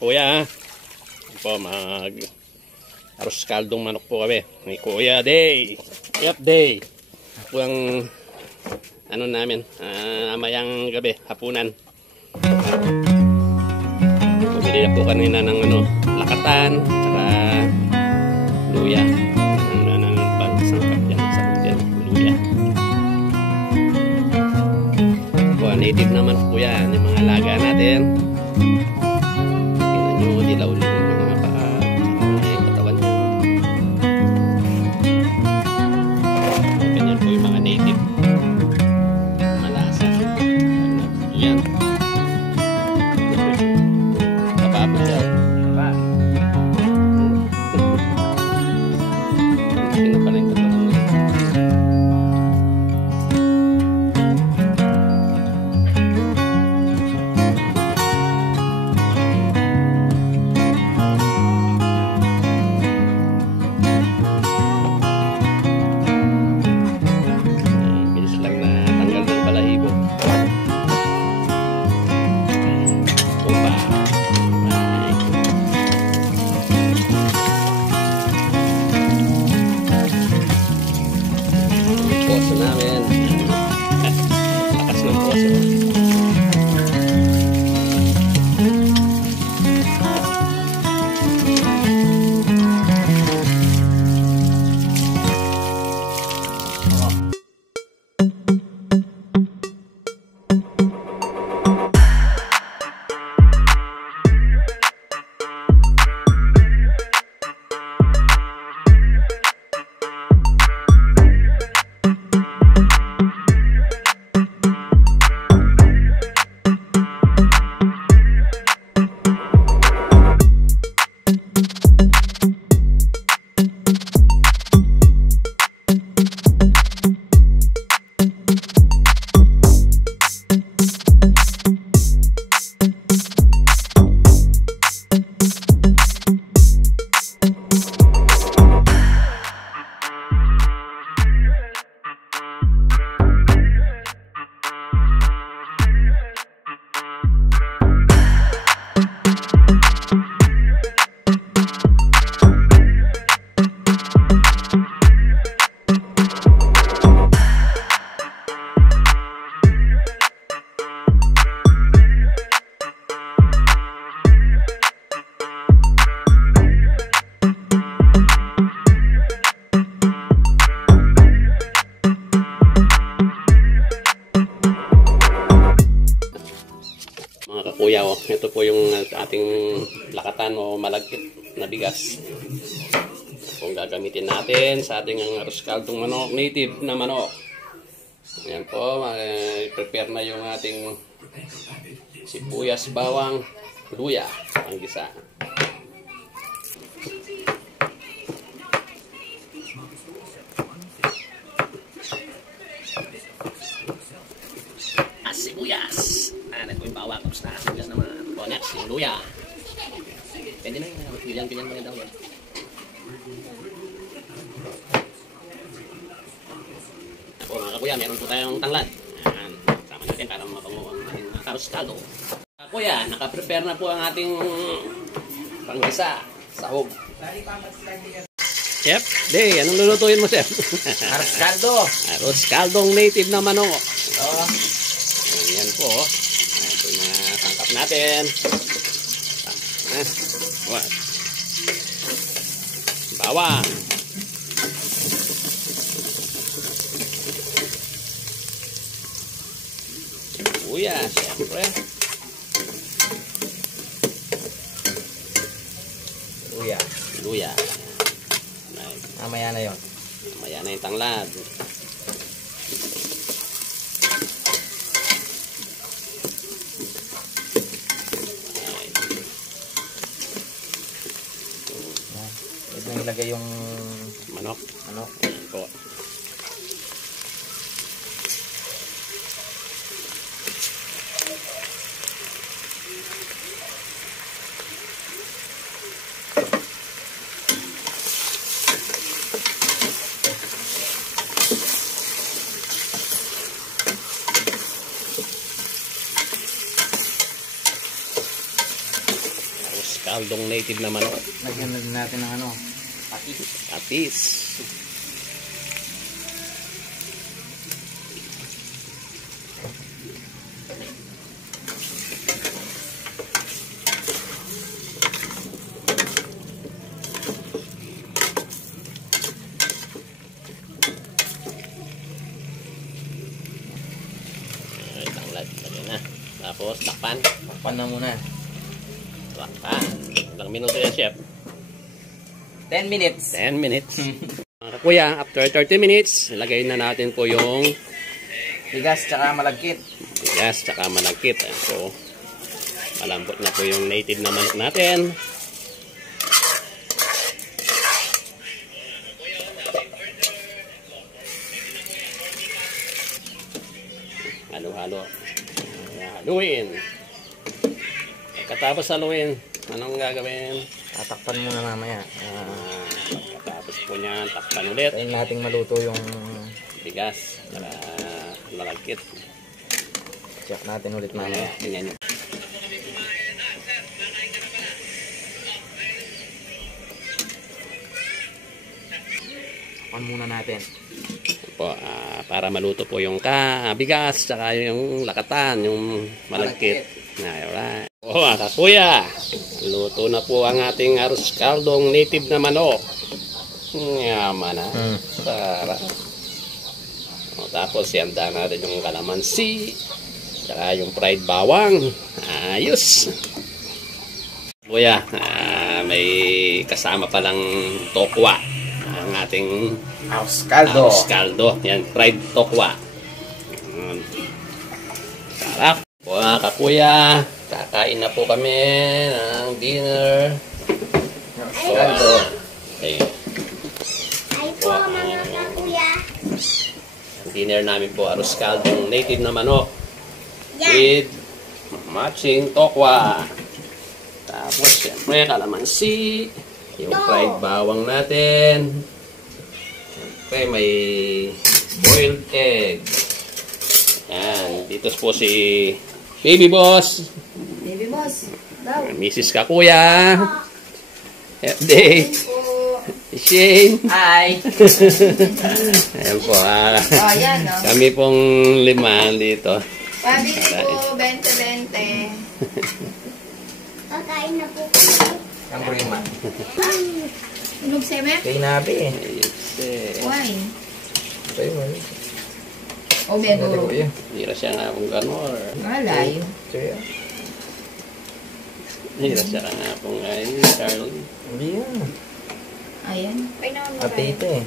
kuya ha. Po, mag arroz kaldong manok po kami ni Kuya Day. Yep, Day. Po ang ano namin, amayang gabi, hapunan. Bumili na po kanina ng ano, lakatan, saka luya. Sangkap yan, luya. Po, native naman po yan, yung mga alaga natin. Tingnan nyo, dilaw lang yung mga paa, saka yung katawan niya. Ganyan po yung mga native. Malasa. Yan. Kapapa yan. Tingnan pa rin katawan niya. Kuya, oh, ito po yung ating lakatan o malagkit na bigas. Kung gagamitin natin sa ating arroz kaldong manok, native na manok. Ayan po, prepare na yung ating sibuyas, bawang, luya, ang gisa. Sibuyas. Ano po yung bawang, tapos na sibuyas naman. O next, yung luya. Pwede na yung pilyan mo yung daw yan. Po mga kuya, meron po tayong tanglad. Ayan, sama natin para mabango ang ating arroz caldo. Kuya, nakaprepare na po ang ating panggisa, sahog. Chef, Day, anong lulutuin mo, Chef? Arroz caldo. Arroz kaldong native na manok. Oo. Ayan po. Ito yung mga sangkap natin. Bawang. Sibuyas, siyempre. Luya. Mamaya na yun. Mamaya na yung tanglad. Ito yung ilagay yung manok. Ayan po. kaldong native na manok. Lagyan na din natin ng ano, patis. Patis. Lagyan na. Tapos takpan. Takpan na muna. Takpan. Ilang minuto yan, chef? 10 minutes. 10 minutes. Mga kuya, after 30 minutes, ilagay na natin po yung Bigas tsaka malagkit. bigas tsaka malagkit. So, malambot na po yung native na manok natin. Halo-halo. Haluin. Pagkatapos haluin, anong gagawin? Tatakpan muna mamaya. Pagkatapos po niyan, takpan ulit. Tayin nating maluto yung Bigas, malagkit. check natin ulit mamaya. Ganyan yun. Takpan muna natin. Po, para maluto po yung bigas, tsaka yung lakatan, yung malagkit. Alright. Oh, mga kuya, luto na po ang ating arroz caldong native na manok. Yaman na. Para. O, tapos yanda natin yung kalamansi, tsaka yung fried bawang. Ayos. Kuya, may kasama palang tokwa. Ang ating Arroz caldo. arroz caldo. Yan, fried tokwa. Sarap. Mga kakuya, kakain na po kami ng dinner. Arroz caldo. Okay. Ay po, mga kakuya. Ang dinner namin po, arroz caldong native na manok. Yan. With matching tokwa. Tapos, syempre, kalamansi. Yung fried bawang natin. Syempre, may boiled egg. Yan. Dito po si Baby Boss. Baby boss. Daw. Mrs. Kakuya. Update. Shane. Hi! Ayan po. Oh, yan, no? Kami pong 5 dito. Pabili po, 20-20. Kakain na po kami. Ang prima. Inog seme? Kay nabi eh. Why? Tayo mo. O, benuro. Hira siya nga kung gano'n. Malayo. Kaya. Hira siya nga kung Charlie. Hindi yan. Ayan. Ate ito eh.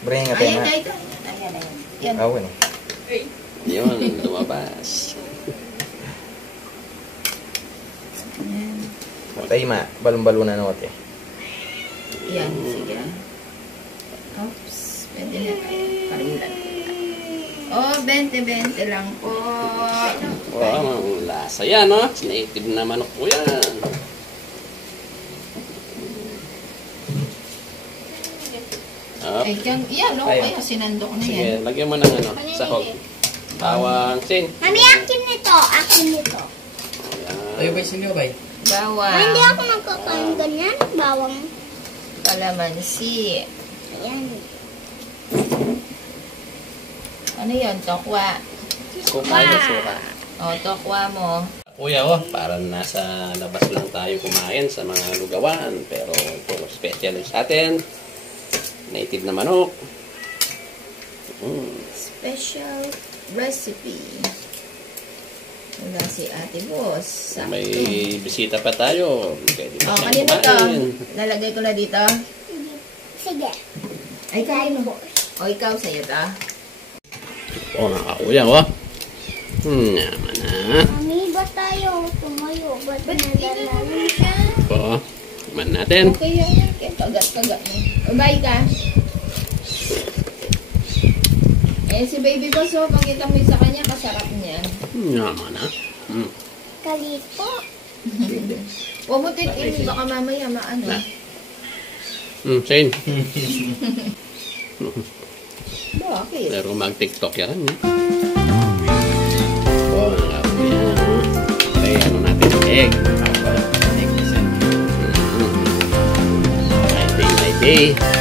Bring ate Ayan, na. ito. Ayan, ayan. Yan. Awan eh. Yun, lumabas. Ayan. Tayo ma. Balong-balo na note eh. Yan, sige. Oops. Pwede na. Parilan. Oh, 20-20 lang po. Wow, ang lasa yan, no? Native na manok po yan. Up. Eh, yan, no? Ayun. Kaya sinandok na Sige, yan. lagyan mo ng sahog. Bawang, sin. Mami, akin nito. Akin nito. Tayo ba sinyo ba? Bawang. Hindi ako nagkakain ganyan. Bawang. Kalamansi. Ayan. Ano yun? Tokwa. Suka yun, suka. O, tokwa mo. Kuya, oh, parang nasa labas lang tayo kumain sa mga lugawan. Pero ito, special sa atin. Native na manok. Special recipe. Wala si Ate Boss. Sakto. May bisita pa tayo. Pwede na Oh, siyang kanino to? kumain. Lalagay ko na dito. Sige. Ay, kanino? O, ikaw sa'yo ta. Oh, nakakuya, oh. Naman na. Mami, ba't tayo tumayo? Ba't nadalalan siya? Oh, naman natin. Okay yan. Kaya kagat-kagat mo. O, bye ka. Eh, si Baby Boss, oh, pakita mo yun sa kanya, kasarap niya. Naman na. Kalito. Huwag mo titin, baka mamaya maano. Na. Shane. Bakit? Pero mag-tiktok yan. Oh, nakakuya. Okay, ano natin? Egg. Egg. Okay.